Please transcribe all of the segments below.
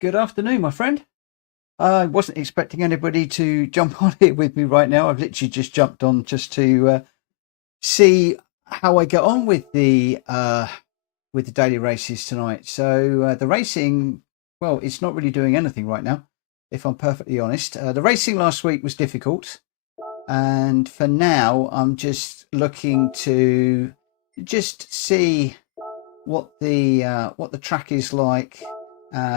Good afternoon, my friend. I wasn't expecting anybody to jump on here with me right now. I've literally just jumped on just to see how I get on with the daily races tonight. So the racing, well, it's not really doing anything right now, if I'm perfectly honest. The racing last week was difficult, and for now, I'm just looking to just see what the track is like,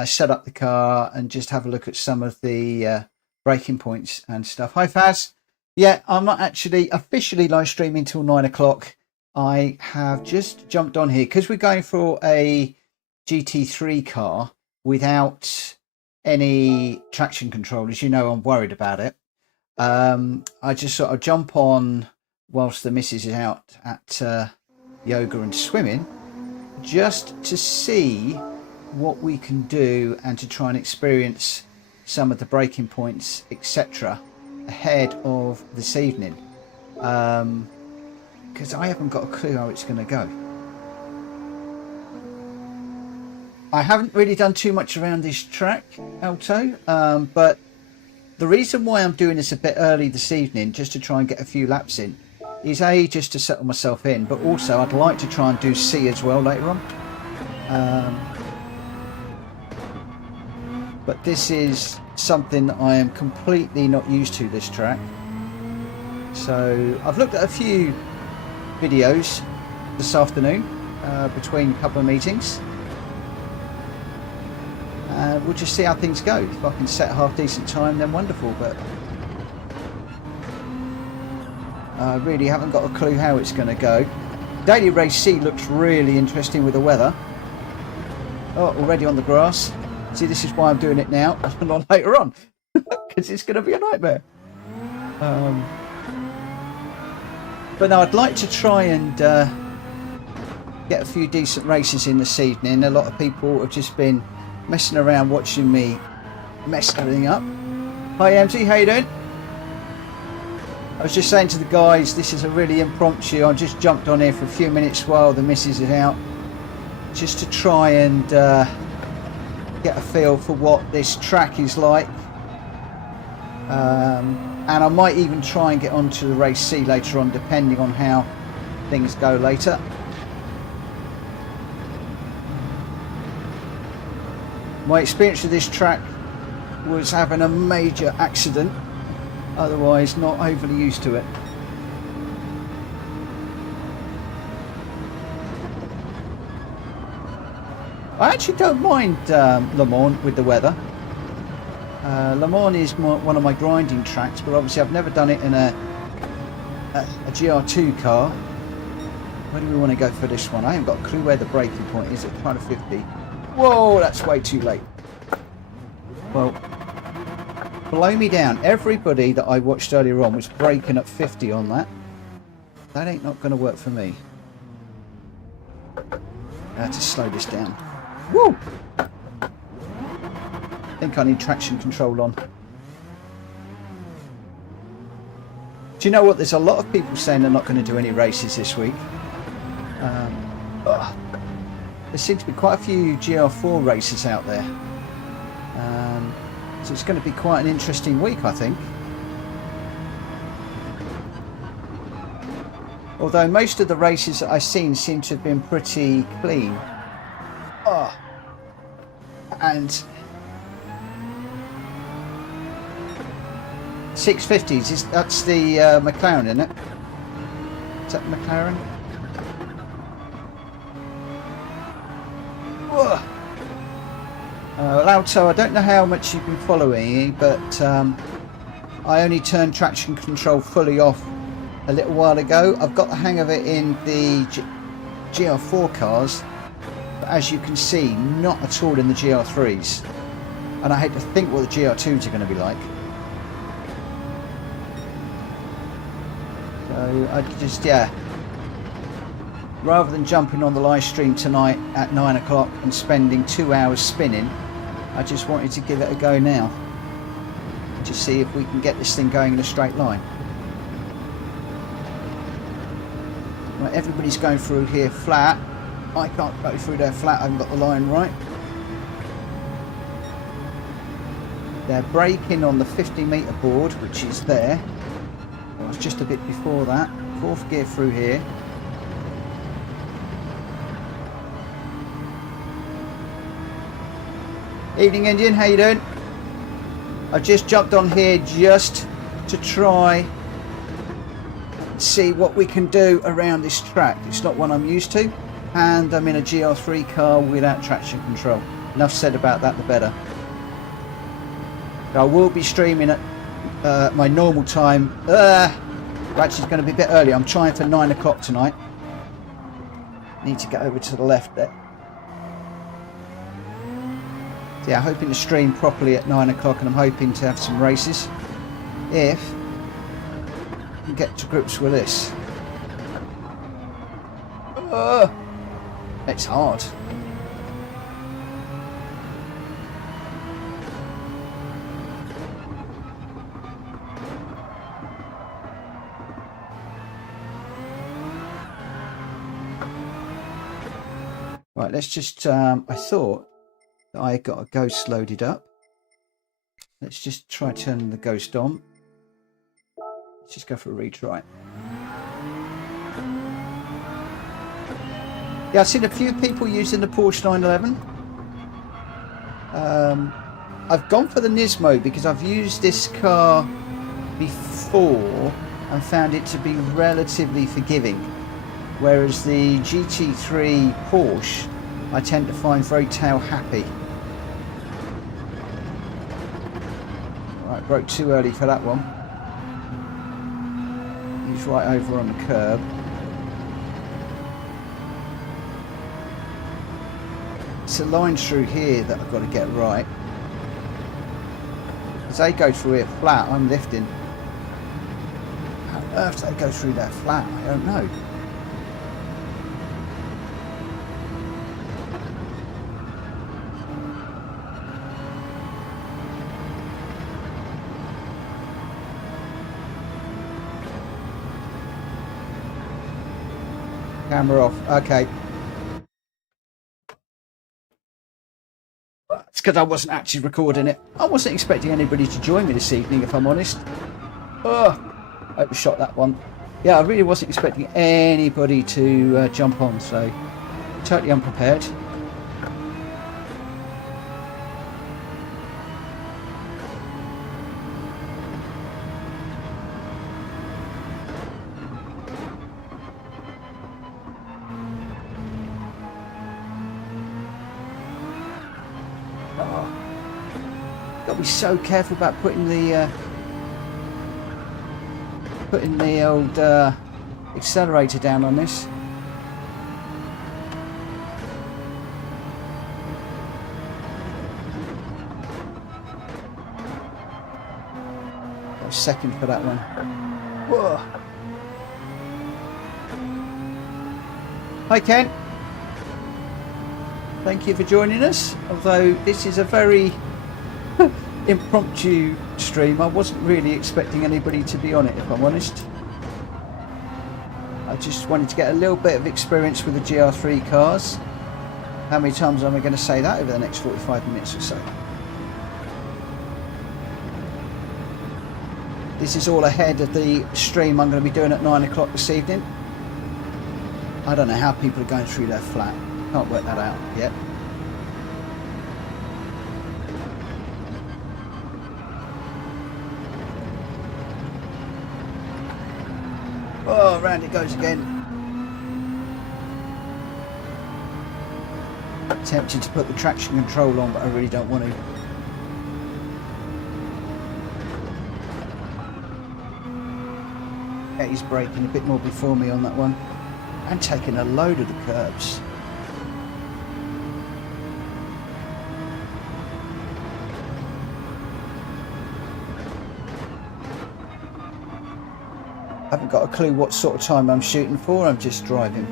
set up the car, and just have a look at some of the braking points and stuff. Hi Faz. Yeah, I'm not actually officially live streaming till 9 o'clock. I have just jumped on here because we're going for a GT3 car without any traction control. As you know, I'm worried about it. I just sort of jump on whilst the missus is out at yoga and swimming, just to see what we can do and to try and experience some of the braking points, etc., ahead of this evening, because I haven't got a clue how it's going to go. I haven't really done too much around this track, Alto, but the reason why I'm doing this a bit early this evening, just to try and get a few laps in, is A, just to settle myself in, but also I'd like to try and do C as well later on. But this is something I am completely not used to, this track. So I've looked at a few videos this afternoon between a couple of meetings. We'll just see how things go. If I can set a half decent time, then wonderful, but I really haven't got a clue how it's going to go. Daily Race C looks really interesting with the weather. Oh, already on the grass. See, this is why I'm doing it now and not later on, because it's going to be a nightmare. But no, I'd like to try and get a few decent races in this evening. A lot of people have just been messing around watching me mess everything up. Hi MT, how you doing? I was just saying to the guys, this is a really impromptu. I just jumped on here for a few minutes while the missus is out, just to try and get a feel for what this track is like. And I might even try and get onto the race C later on, depending on how things go later. My experience with this track was having a major accident, otherwise not overly used to it. I actually don't mind Le Mans with the weather. Le Mans is one of my grinding tracks, but obviously I've never done it in a GR2 car. Where do we want to go for this one? I haven't got a clue where the braking point is at 250. Whoa, that's way too late. Well, blow me down. Everybody that I watched earlier on was braking at 50 on that. That ain't not going to work for me. I had to slow this down. Woo! I think I need traction control on. Do you know what? There's a lot of people saying they're not going to do any races this week. There seem to be quite a few GR4 races out there. So it's going to be quite an interesting week, I think. Although most of the races that I've seen seem to have been pretty clean. Oh. And 650s, that's the McLaren, isn't it? Is that McLaren? Whoa. Alto, I don't know how much you've been following me, but I only turned traction control fully off a little while ago. I've got the hang of it in the GR4 cars, but as you can see, not at all in the GR3s. And I hate to think what the GR2s are going to be like. So I just, yeah, rather than jumping on the live stream tonight at 9 o'clock and spending 2 hours spinning, I just wanted to give it a go now to see if we can get this thing going in a straight line. Right, everybody's going through here flat. I can't go through there flat, I haven't got the line right. They're braking on the 50-metre board, which is there. I was just a bit before that. Fourth gear through here. Evening, Indian. How you doing? I just jumped on here just to try see what we can do around this track. It's not one I'm used to, and I'm in a GR3 car without traction control. Enough said about that, the better. I will be streaming at my normal time. Actually, it's going to be a bit early. I'm trying for 9 o'clock tonight. Need to get over to the left there. So yeah, hoping to stream properly at 9 o'clock, and I'm hoping to have some races if I can get to grips with this. It's hard. Right, let's just, I thought that I got a ghost loaded up. Let's just try turning the ghost on. Let's just go for a retry. Yeah, I've seen a few people using the Porsche 911. I've gone for the Nismo because I've used this car before and found it to be relatively forgiving. Whereas the GT3 Porsche, I tend to find very tail happy. Right, broke too early for that one. He's right over on the curb. It's a line through here that I've got to get right. As they go through here flat, I'm lifting. How on earth do they go through there flat? I don't know. Camera off. Okay. It's because I wasn't actually recording it. I wasn't expecting anybody to join me this evening, if I'm honest. Oh, I overshot that one. Yeah, I really wasn't expecting anybody to jump on, so totally unprepared. Got to be so careful about putting the old accelerator down on this. Got a second for that one. Whoa. Hi Ken. Thank you for joining us. Although this is a very impromptu stream, I wasn't really expecting anybody to be on it, if I'm honest. I just wanted to get a little bit of experience with the GR3 cars. How many times am I going to say that over the next 45 minutes or so? This is all ahead of the stream I'm going to be doing at 9 o'clock this evening. I don't know how people are going through their flat. Can't work that out yet. Oh, round it goes again. Tempted to put the traction control on, but I really don't want to. Yeah, he's braking a bit more before me on that one. And taking a load of the curbs. I haven't got a clue what sort of time I'm shooting for, I'm just driving.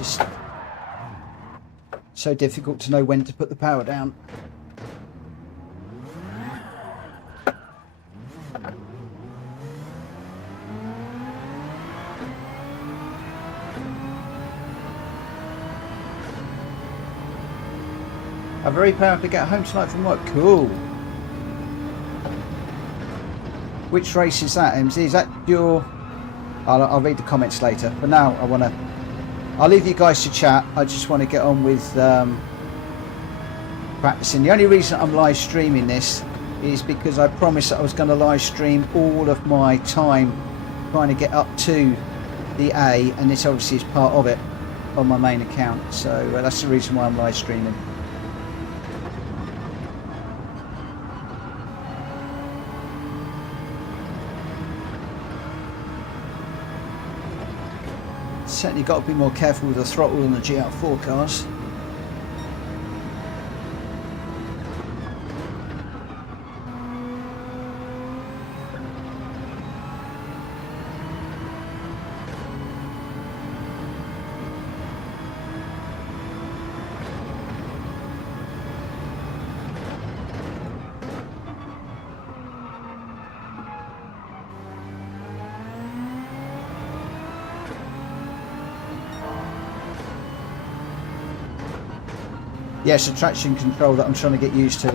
just so difficult to know when to put the power down. I'm very proud to get home tonight from work. Cool. Which race is that, MZ? Is that your... I'll read the comments later. But now I'll leave you guys to chat. I just want to get on with practicing. The only reason I'm live streaming this is because I promised that I was going to live stream all of my time trying to get up to the A, and this obviously is part of it on my main account. So that's the reason why I'm live streaming. Certainly got to be more careful with the throttle on the GR4 cars. Yes, the traction control that I'm trying to get used to.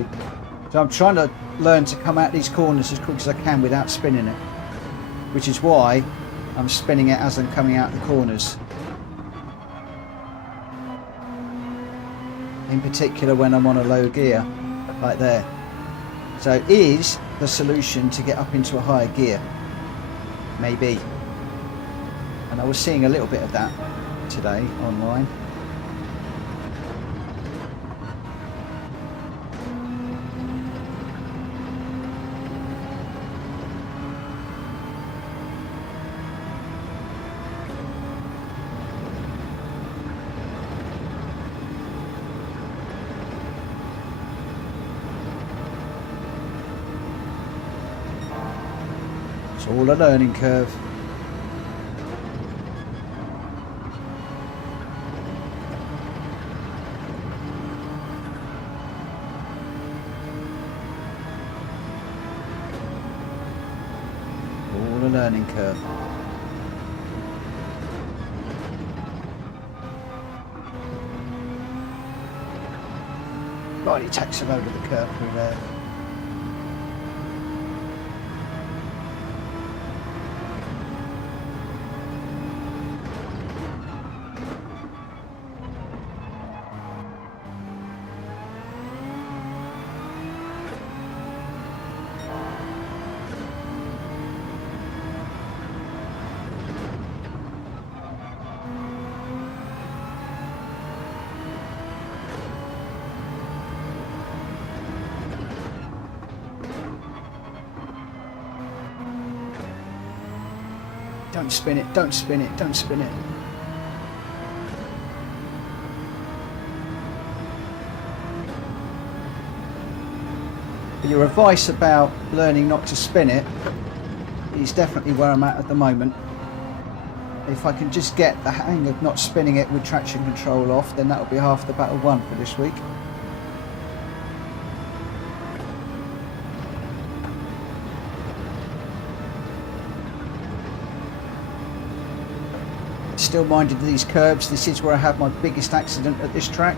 So I'm trying to learn to come out these corners as quick as I can without spinning it. Which is why I'm spinning it as I'm coming out the corners. In particular when I'm on a low gear, like there. So is the solution to get up into a higher gear? Maybe. And I was seeing a little bit of that today online. It's all a learning curve. All a learning curve. Right, he takes him over the curve through there. Don't spin it, don't spin it, don't spin it. But your advice about learning not to spin it is definitely where I'm at the moment. If I can just get the hang of not spinning it with traction control off, then that'll be half the battle won for this week. Still minded of these curbs. This is where I had my biggest accident at this track.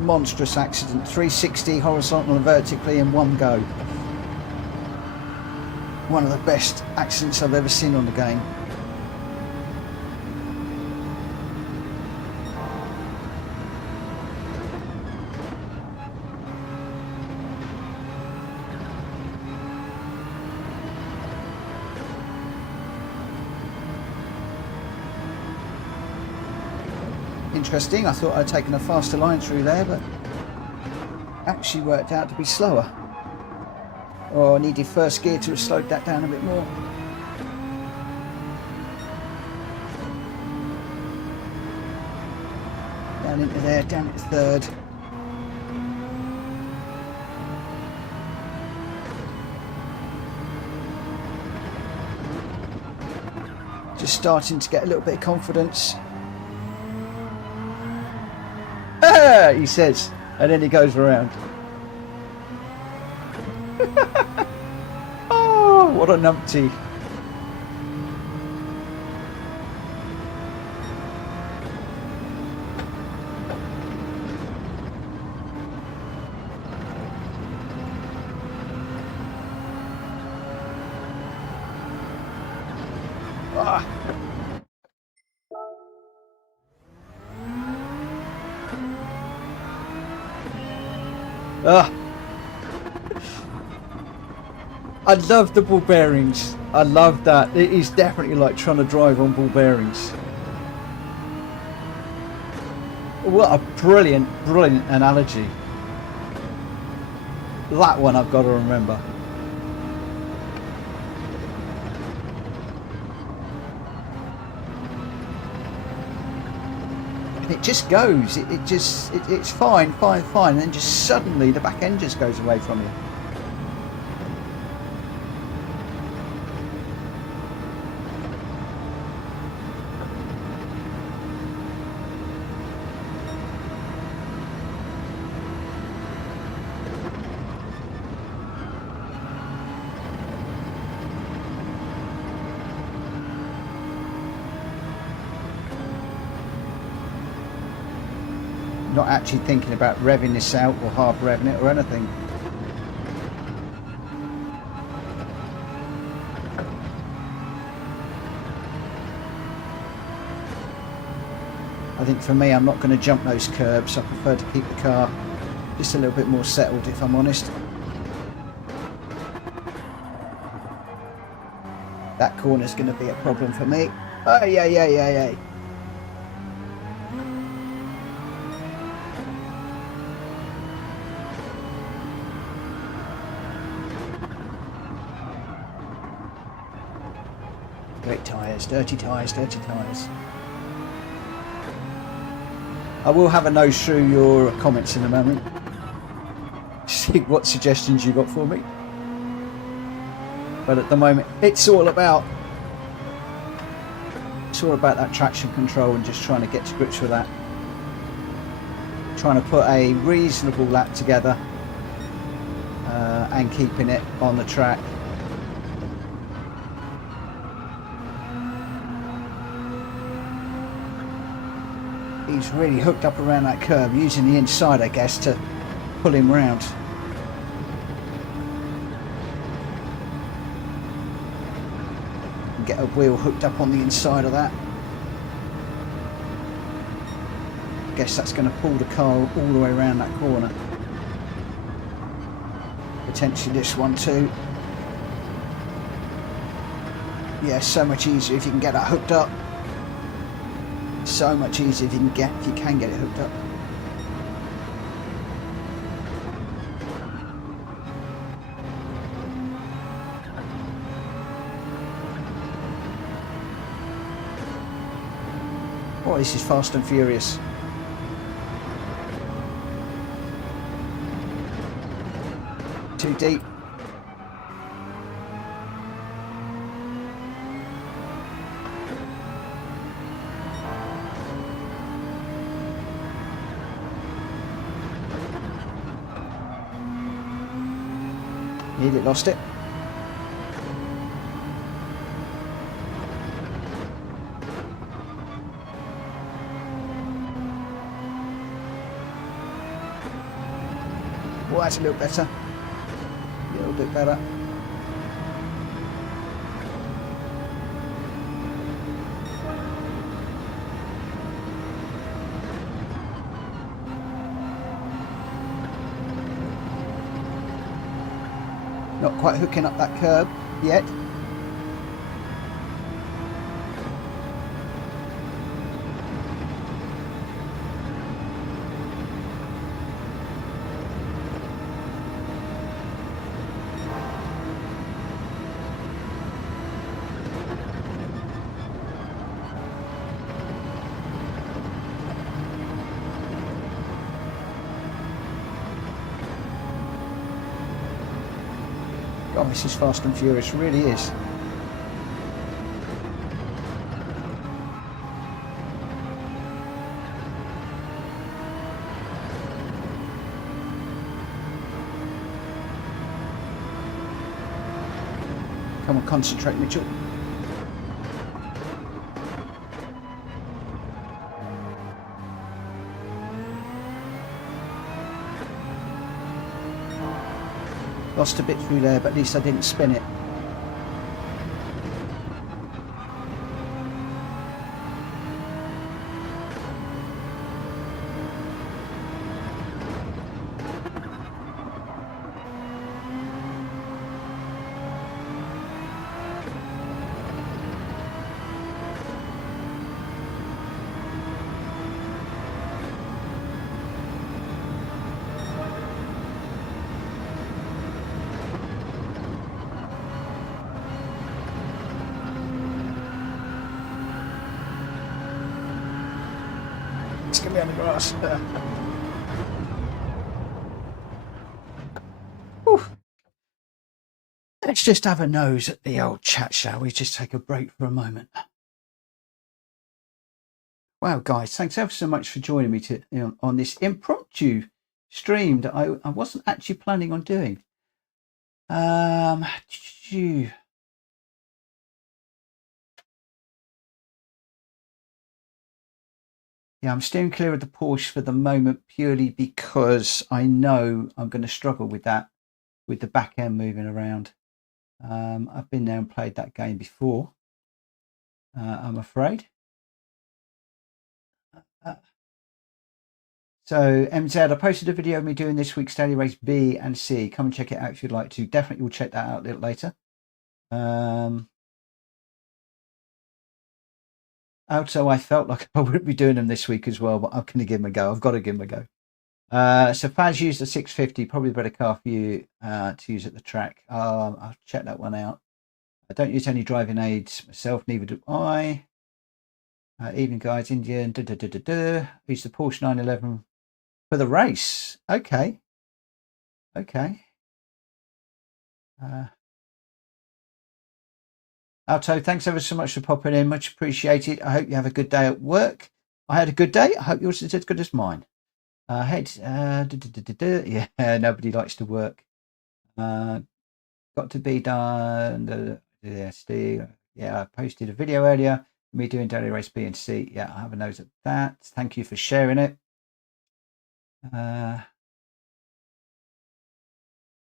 Monstrous accident, 360 horizontal and vertically in one go. One of the best accidents I've ever seen on the game. Interesting, I thought I'd taken a faster line through there, but actually worked out to be slower. Oh, I needed first gear to have slowed that down a bit more. Down into there, down into third. Just starting to get a little bit of confidence. Ah, he says, and then he goes around. Oh, what a numpty. Ah. Ah. I love the ball bearings. I love that. It is definitely like trying to drive on ball bearings. What a brilliant, brilliant analogy. That one I've got to remember. And it just goes. It's fine, fine, fine. And then just suddenly the back end just goes away from you. Not actually thinking about revving this out or half revving it or anything. I think for me, I'm not going to jump those curbs. I prefer to keep the car just a little bit more settled, if I'm honest. That corner's going to be a problem for me. Oh, yeah. Great tyres, dirty tyres, dirty tyres. I will have a nose through your comments in a moment. See what suggestions you got for me. But at the moment, it's all about that traction control and just trying to get to grips with that. Trying to put a reasonable lap together and keeping it on the track. He's really hooked up around that curb, using the inside, I guess, to pull him round. Get a wheel hooked up on the inside of that. I guess that's going to pull the car all the way around that corner. Potentially this one too. Yeah, so much easier if you can get that hooked up. So much easier if you can get it hooked up. Oh, this is fast and furious. Too deep. Nearly lost it. Well, that's a little better. A little bit better. Not quite hooking up that curb yet. God, this is fast and furious, really is. Come on, concentrate, Mitchell. Lost a bit through there, but at least I didn't spin it. It's going to be on the grass. Let's just have a nose at the old chat, shall we? Just take a break for a moment. Wow, guys, thanks ever so much for joining me on this impromptu stream that I wasn't actually planning on doing. Yeah, I'm steering clear of the Porsche for the moment purely because I know I'm going to struggle with that, with the back end moving around. I've been there and played that game before, I'm afraid. So MZ, I posted a video of me doing this week's daily race B and C. Come and check it out if you'd like to. Definitely will check that out a little later. Also, I felt like I wouldn't be doing them this week as well, but I'm going to give them a go. I've got to give them a go. So Faz used a 650, probably a better car for you to use at the track. I'll check that one out. I don't use any driving aids myself, neither do I. Evening guys, Indian. Use the Porsche 911 for the race. Okay. Alto, thanks ever so much for popping in. Much appreciated. I hope you have a good day at work. I had a good day. I hope yours is as good as mine. Yeah, nobody likes to work. Got to be done. Yeah, I posted a video earlier. Me doing daily race B and C. Yeah, I have a nose at that. Thank you for sharing it.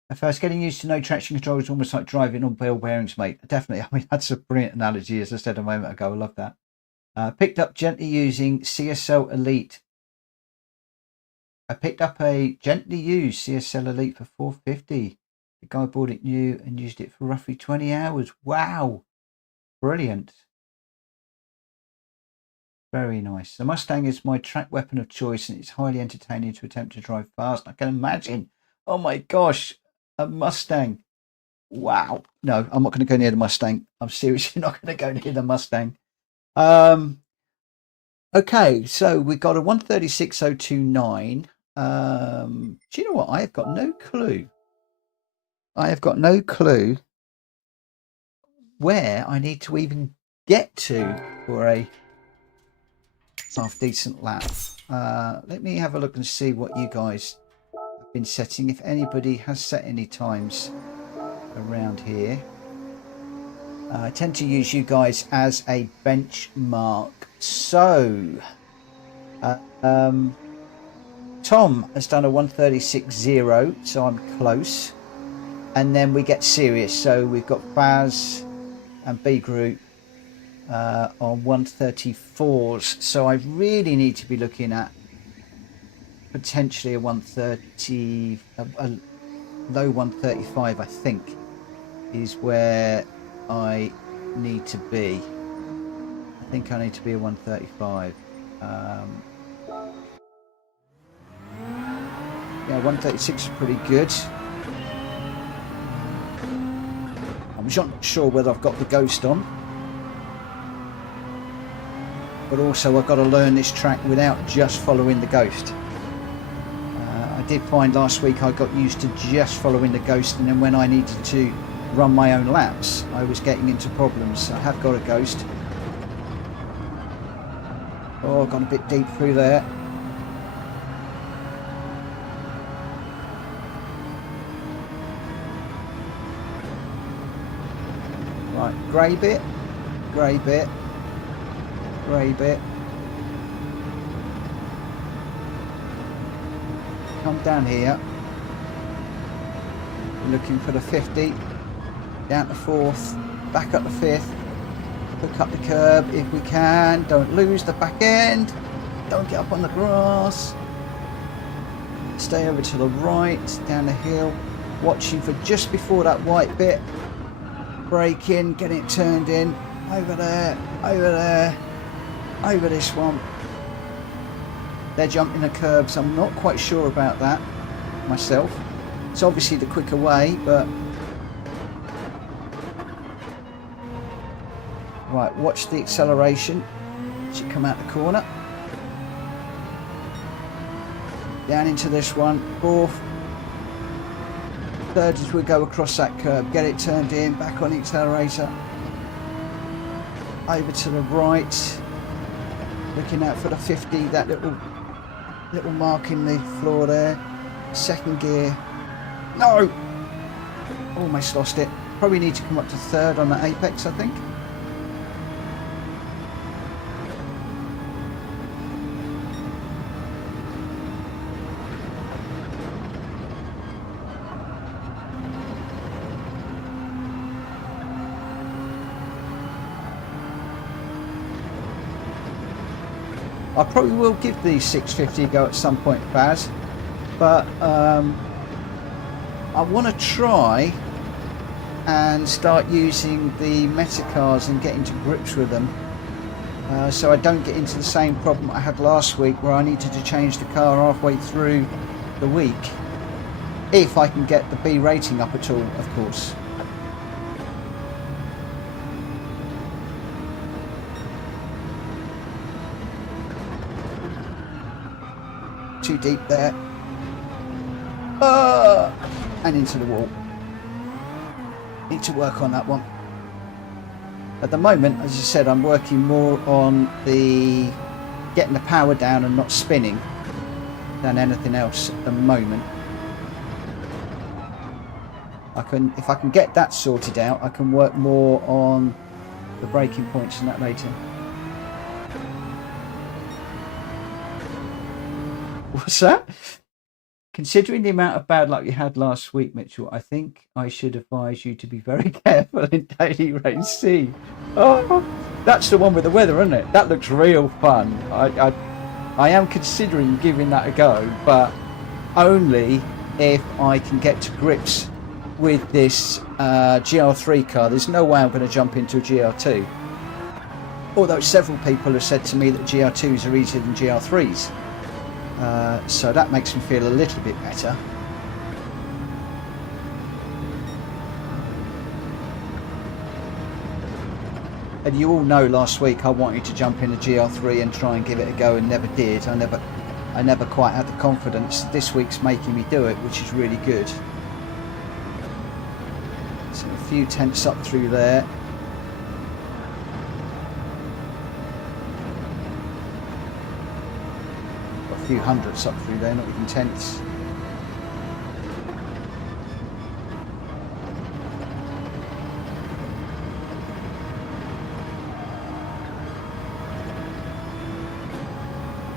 At first, getting used to no traction control is almost like driving on ball bearings, mate. Definitely. I mean, that's a brilliant analogy, as I said a moment ago. I love that. Picked up gently using CSL Elite. I picked up a gently used CSL Elite for $450. The guy bought it new and used it for roughly 20 hours. Wow. Brilliant. Very nice. The Mustang is my track weapon of choice, and it's highly entertaining to attempt to drive fast. I can imagine. Oh my gosh. A Mustang. Wow. No, I'm not going to go near the Mustang. I'm seriously not going to go near the Mustang. Okay, so we've got a 136029. Do you know what? I have got no clue. I have got no clue where I need to even get to for a half decent lap. Let me have a look and see what you guys have been setting. If anybody has set any times around here. I tend to use you guys as a benchmark. So, Tom has done a 136.0, so I'm close. And then we get serious. So we've got Faz and B Group on 134s. So I really need to be looking at potentially a 130, a low 135, I think, is where I need to be. I think I need to be a 135. Yeah, 136 is pretty good. I'm not sure whether I've got the Ghost on, but also I've got to learn this track without just following the Ghost. I did find last week I got used to just following the Ghost, and then when I needed to run my own laps, I was getting into problems. I have got a Ghost. Oh, gone a bit deep through there. Right, grey bit, grey bit, grey bit. Come down here. We're looking for the 50. Down to 4th, back up the 5th. Hook up the curb if we can. Don't lose the back end. Don't get up on the grass. Stay over to the right, down the hill. Watching for just before that white bit. Brake in, get it turned in. Over there, over there, over this one. They're jumping the curbs. I'm not quite sure about that myself. It's obviously the quicker way, but... Right, watch the acceleration as you come out the corner. Down into this one, 4th. 3rd as we go across that curb. Get it turned in, back on the accelerator. Over to the right. Looking out for the 50, that little mark in the floor there. 2nd gear. No! Almost lost it. Probably need to come up to 3rd on the apex, I think. I probably will give the 650 a go at some point, Baz, but I want to try and start using the Metacars and getting to grips with them, so I don't get into the same problem I had last week where I needed to change the car halfway through the week, if I can get the B rating up at all, of course. Too deep there. And into the wall. Need to work on that one. At the moment, as I said, I'm working more on the getting the power down and not spinning than anything else at the moment. If I can get that sorted out, I can work more on the braking points and that later. What's that? Considering the amount of bad luck you had last week, Mitchell, I think I should advise you to be very careful in daily race C. Oh, that's the one with the weather, isn't it? That looks real fun. I am considering giving that a go, but only if I can get to grips with this GR3 car. There's no way I'm going to jump into a GR2. Although several people have said to me that GR2s are easier than GR3s. So that makes me feel a little bit better. And you all know last week I wanted to jump in a GR3 and try and give it a go and never did. I never quite had the confidence. This week's making me do it, which is really good. So a few tenths up through there. A few hundredths up through there, not even tenths.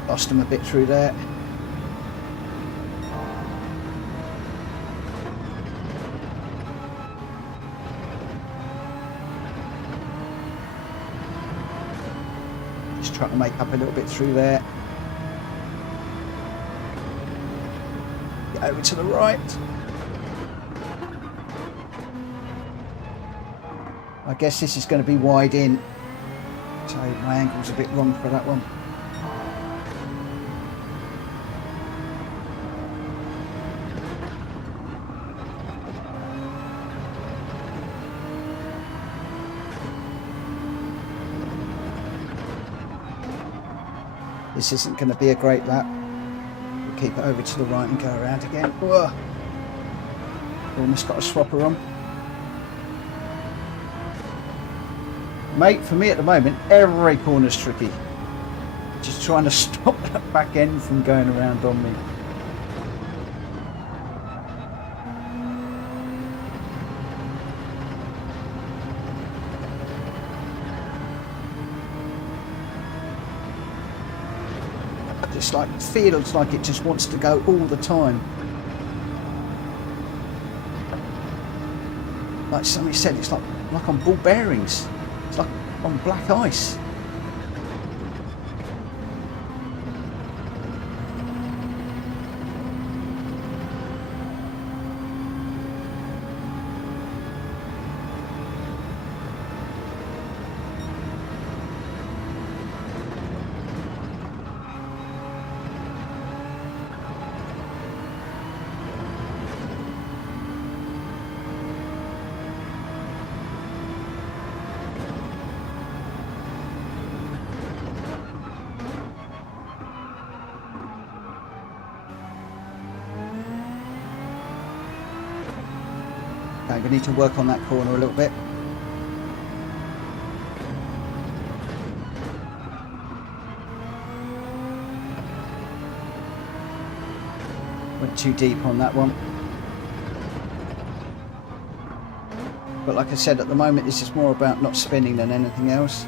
Lost them a bit through there. Just trying to make up a little bit through there. Over to the right. I guess this is going to be wide in, so my angle's a bit wrong for that one. This isn't going to be a great lap. Keep it over to the right and go around again. Whoa. Almost got a swapper on. Mate, for me at the moment, every corner's tricky. Just trying to stop that back end from going around on me. It's like, feels like it just wants to go all the time. Like somebody said, it's like on ball bearings. It's like on black ice. Okay, we need to work on that corner a little bit. Went too deep on that one. But like I said, at the moment this is more about not spinning than anything else.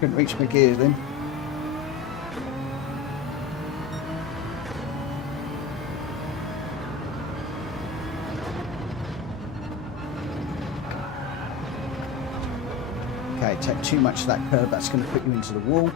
Couldn't reach my gears then. Okay, take too much of that curve, that's going to put you into the wall.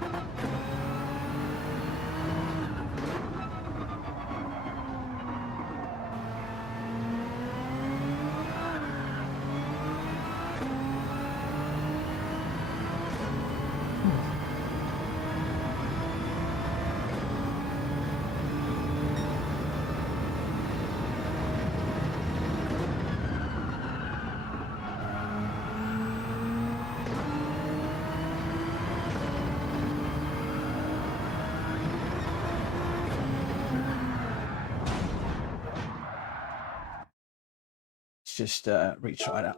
Just retry that.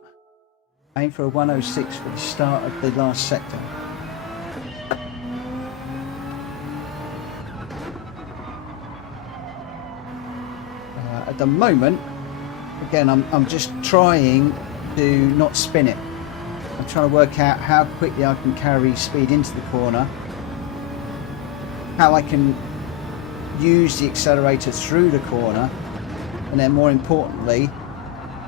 Aim for a 106 for the start of the last sector. At the moment, again, I'm just trying to not spin it. I'm trying to work out how quickly I can carry speed into the corner, how I can use the accelerator through the corner, and then more importantly,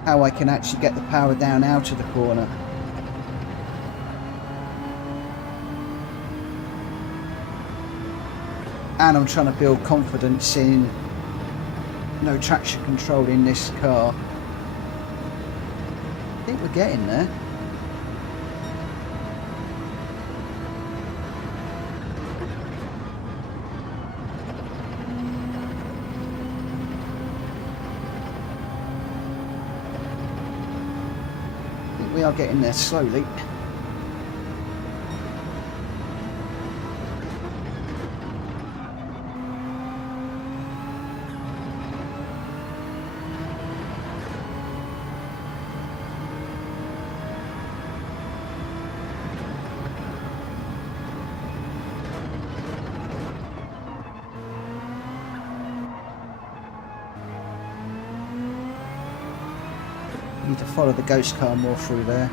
how I can actually get the power down out of the corner. And I'm trying to build confidence in no traction control in this car. I think we're getting there. We are getting there slowly. Need to follow the ghost car more through there.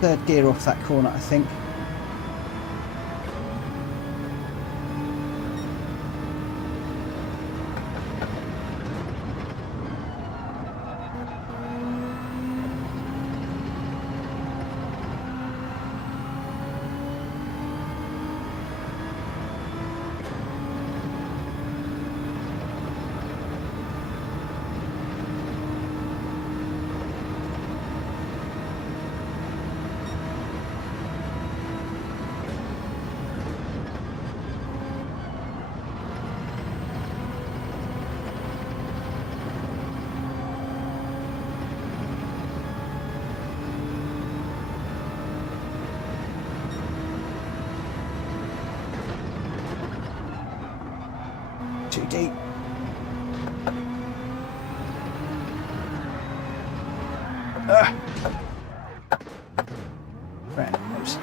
third gear off that corner, I think. Too deep. Right, oops.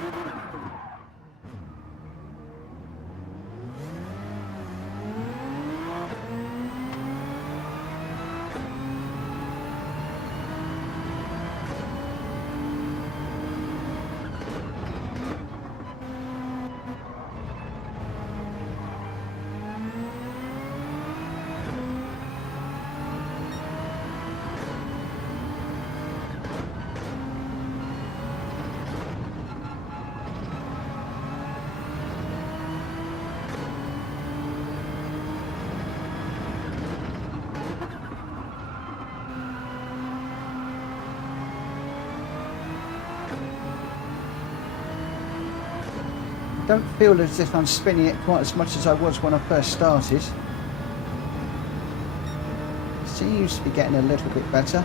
Don't feel as if I'm spinning it quite as much as I was when I first started. Seems to be getting a little bit better.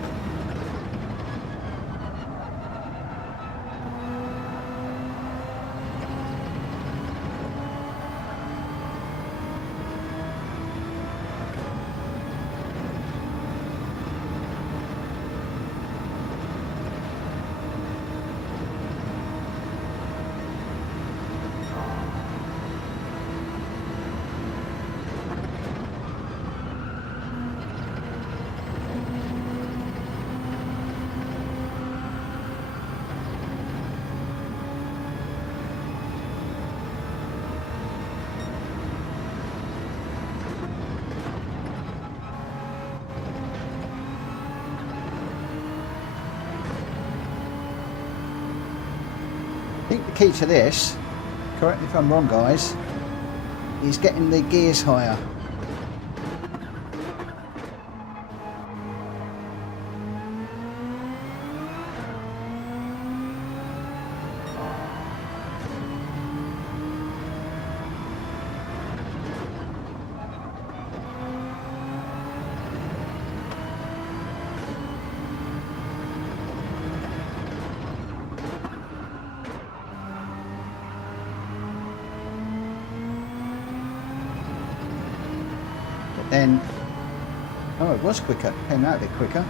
I think the key to this, correct me if I'm wrong guys, is getting the gears higher. Then, oh, it was quicker, came out a bit quicker.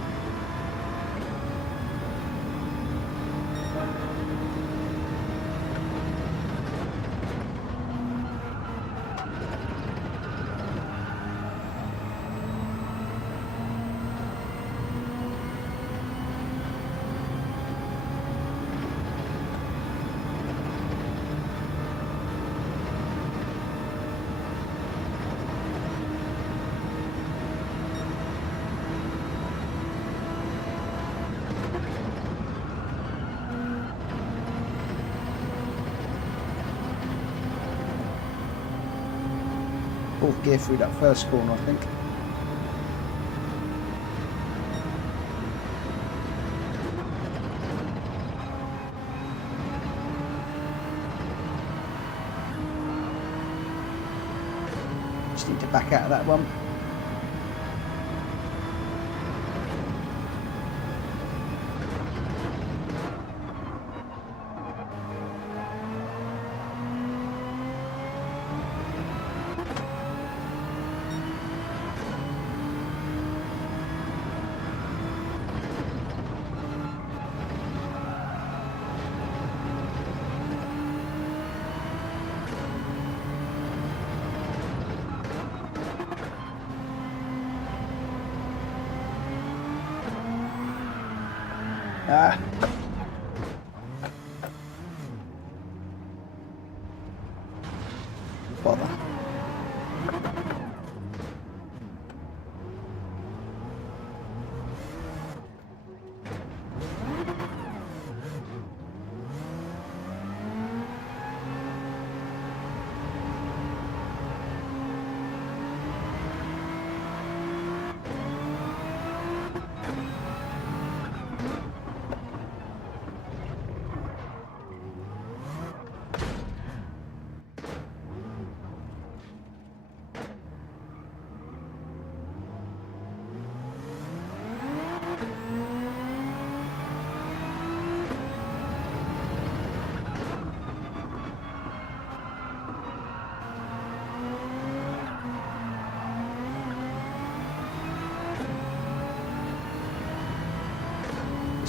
Fourth gear through that first corner, I think. Just need to back out of that one.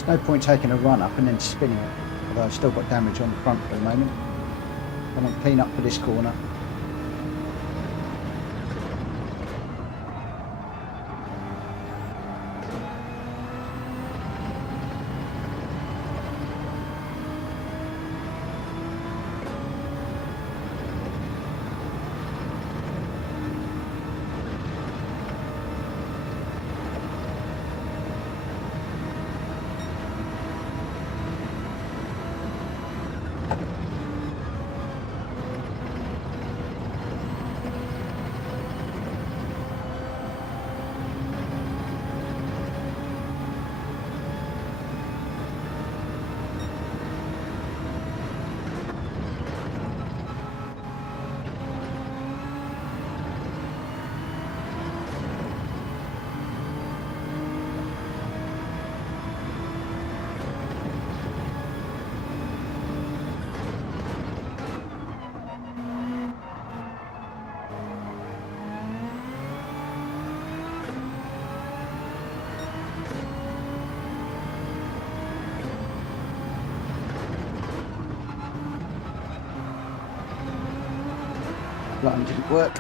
No point taking a run up and then spinning it. Although I've still got damage on the front for the moment. Come on, clean up for this corner. Button didn't work.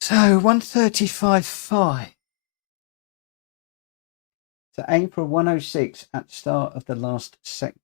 So 135.5. So aim for 106 at the start of the last sector.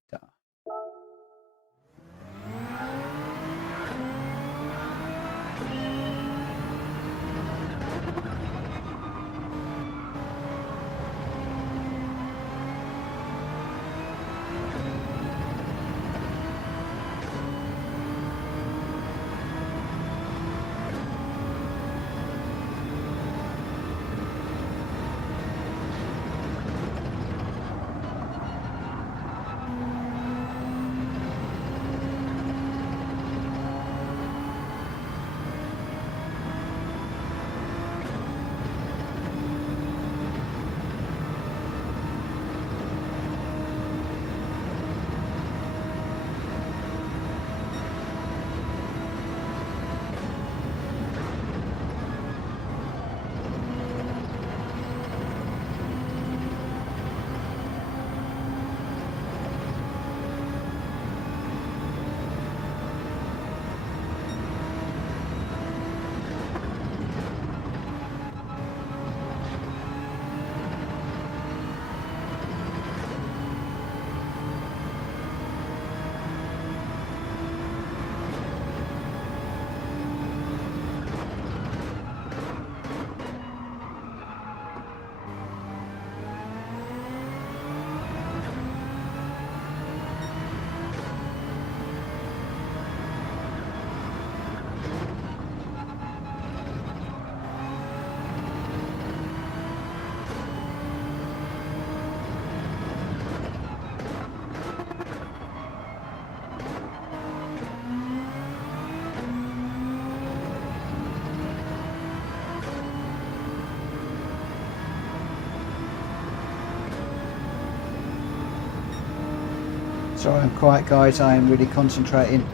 Sorry I'm quiet guys, I am really concentrating.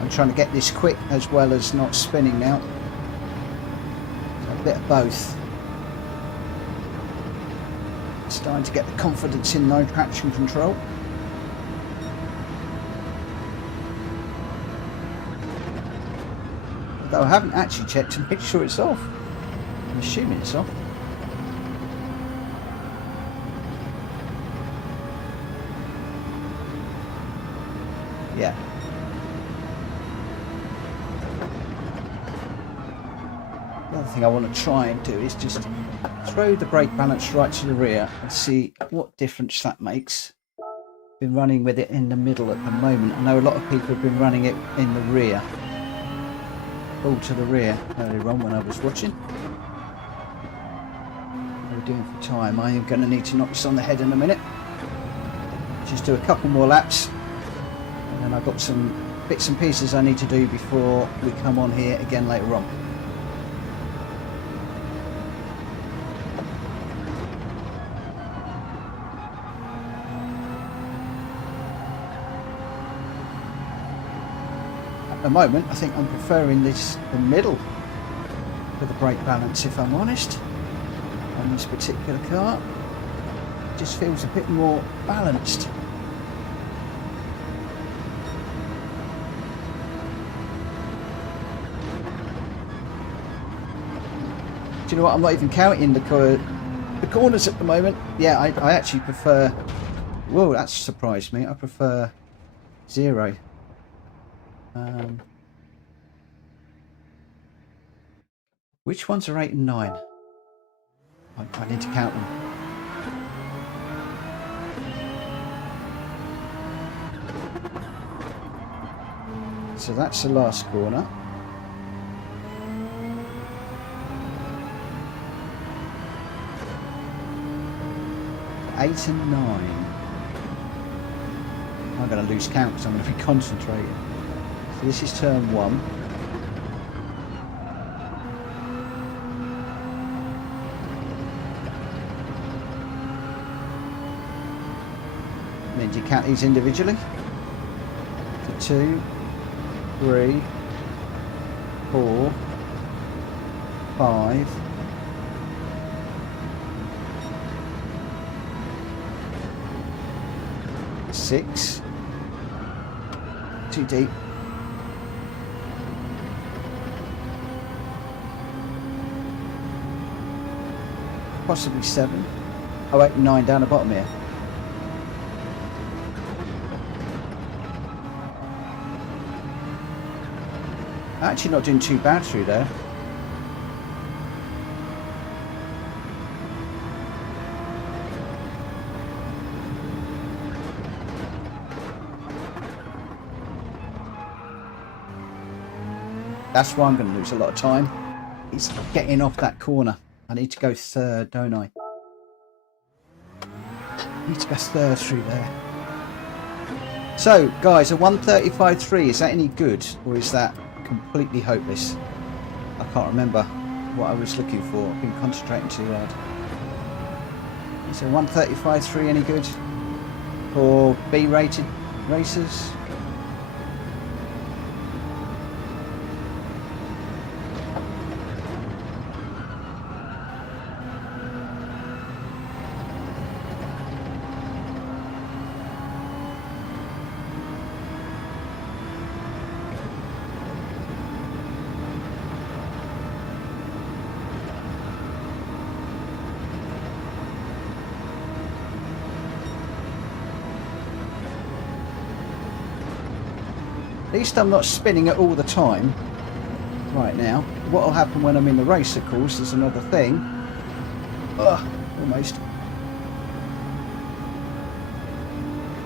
I'm trying to get this quick as well as not spinning now. So a bit of both. Starting to get the confidence in no traction control. Though I haven't actually checked to make sure it's off. I'm assuming it's off. Yeah. The other thing I want to try and do is just throw the brake balance right to the rear and see what difference that makes. Been running with it in the middle at the moment. I know a lot of people have been running it in the rear. All to the rear earlier on when I was watching. What are we doing for time? I am going to need to knock this on the head in a minute. Just do a couple more laps. And then I've got some bits and pieces I need to do before we come on here again later on. At the moment, I think I'm preferring the middle for the brake balance, if I'm honest, on this particular car. It just feels a bit more balanced. Do you know what? I'm not even counting the corners at the moment. Yeah, I actually prefer... Whoa, that surprised me. I prefer 0. Which ones are 8 and 9? I need to count them. So that's the last corner. 8 and 9. I'm going to lose count because I'm going to be concentrating. So this is turn 1. And then do you count these individually? So 2, 3, 4, 5. 6. Too deep. Possibly 7. Oh, 8 and 9 down the bottom here. Actually not doing too bad through there. That's why I'm going to lose a lot of time. It's getting off that corner. I need to go third, don't I? I need to go third through there. So, guys, a 135.3, is that any good? Or is that completely hopeless? I can't remember what I was looking for. I've been concentrating too hard. Is a 135.3 any good? For B-rated racers? At least I'm not spinning it all the time right now. What will happen when I'm in the race, of course, is another thing. Ugh, almost.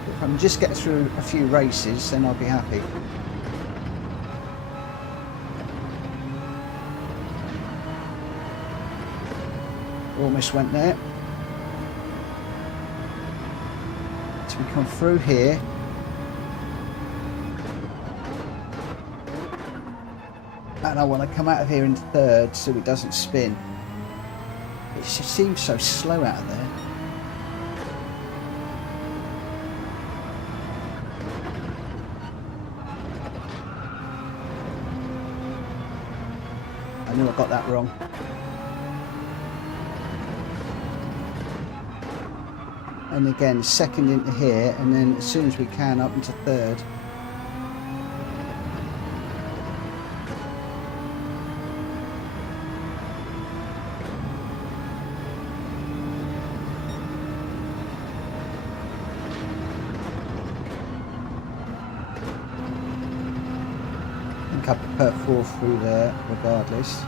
If I can just get through a few races, then I'll be happy. Almost went there. So we come through here. And I want to come out of here in third so it doesn't spin. It just seems so slow out of there. I knew I got that wrong. And again, second into here, and then as soon as we can up into third. I prefer 4 through there regardless.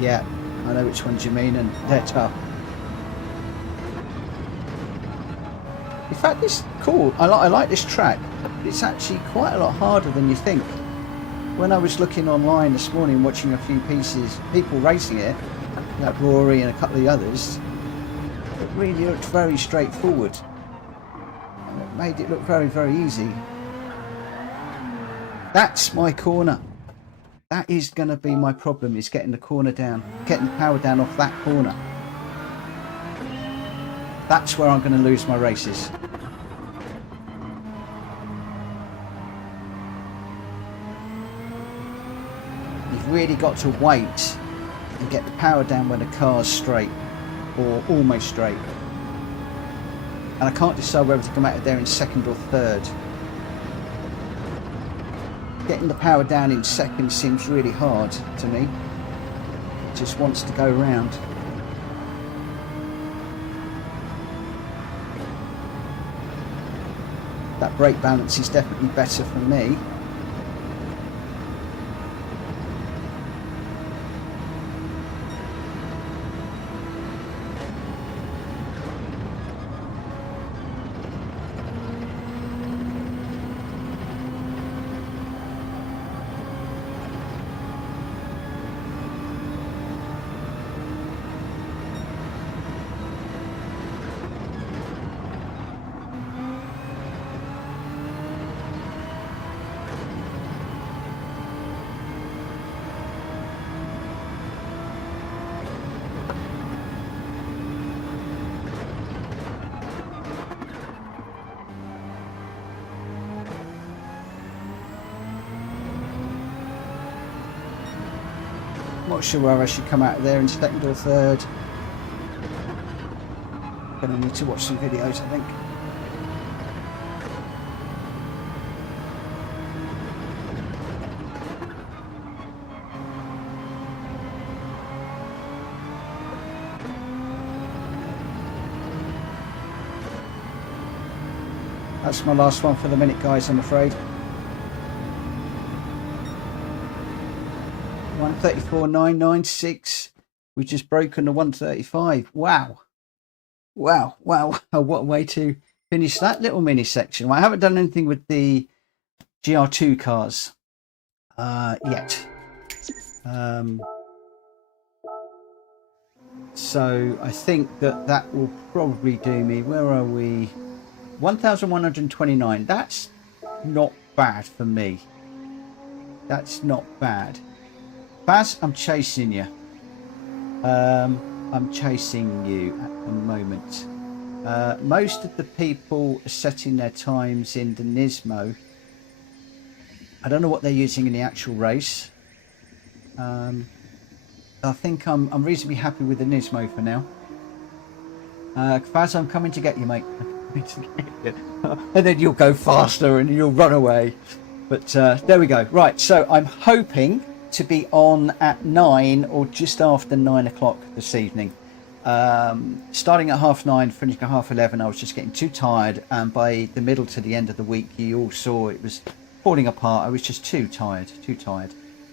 Yeah, I know which ones you mean, and they're tough. In fact, it's cool. I like this track. It's actually quite a lot harder than you think when I was looking online this morning, watching a few people racing it, like Rory and a couple of the others, it really looked very straightforward. And it made it look very, very easy. That's my corner. That is going to be my problem, is getting the corner down, getting the power down off that corner. That's where I'm going to lose my races. You've really got to wait and get the power down when the car's straight, or almost straight. And I can't decide whether to come out of there in second or third. Getting the power down in second seems really hard to me. It just wants to go round. That brake balance is definitely better for me. Not sure whether I should come out of there in second or third. Gonna need to watch some videos, I think. That's my last one for the minute, guys, I'm afraid. 134.996. We've just broken the 135. Wow. Wow. Wow. What a way to finish that little mini section. Well, I haven't done anything with the GR2 cars yet. So I think that will probably do me. Where are we? 1,129. That's not bad for me. That's not bad. Baz, I'm chasing you. I'm chasing you at the moment. Most of the people are setting their times in the Nismo. I don't know what they're using in the actual race. I think I'm reasonably happy with the Nismo for now. Baz, I'm coming to get you, mate. And then you'll go faster and you'll run away. But there we go. Right, so I'm hoping to be on at 9 or just after 9 o'clock this evening. Starting at 9:30, finishing at 11:30. I was just getting too tired, and by the middle to the end of the week, you all saw it was falling apart. I was just too tired.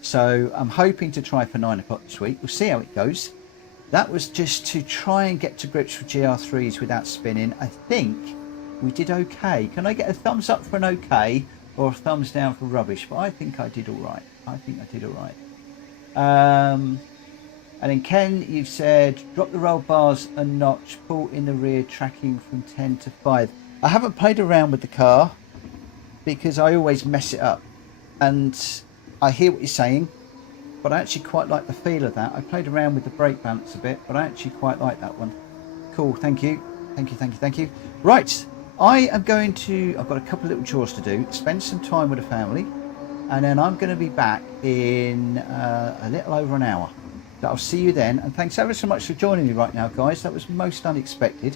So I'm hoping to try for 9 o'clock this week. We'll see how it goes. That was just to try and get to grips with GR3s without spinning. I think we did okay. Can I get a thumbs up for an okay or a thumbs down for rubbish? But I think I did all right. And then Ken, you've said drop the roll bars a notch, pull in the rear, tracking from 10 to 5. I haven't played around with the car because I always mess it up, and I hear what you're saying, but I actually quite like the feel of that. I played around with the brake balance a bit, but I actually quite like that one. Cool, thank you. Right, I've got a couple of little chores to do, spend some time with the family, and then I'm going to be back in a little over an hour. So I'll see you then, and thanks ever so much for joining me right now, guys. That was most unexpected.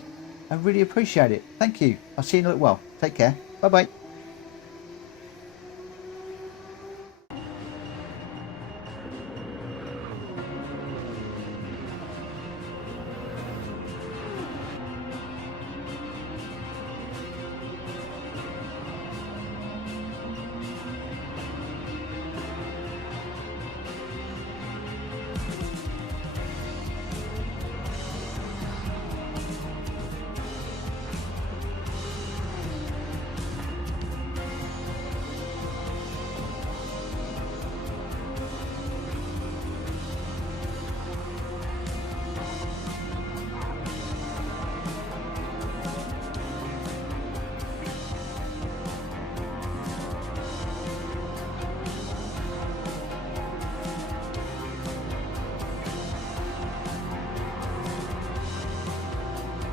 I really appreciate it. Thank you. I'll see you in a little while. Take care. Bye bye.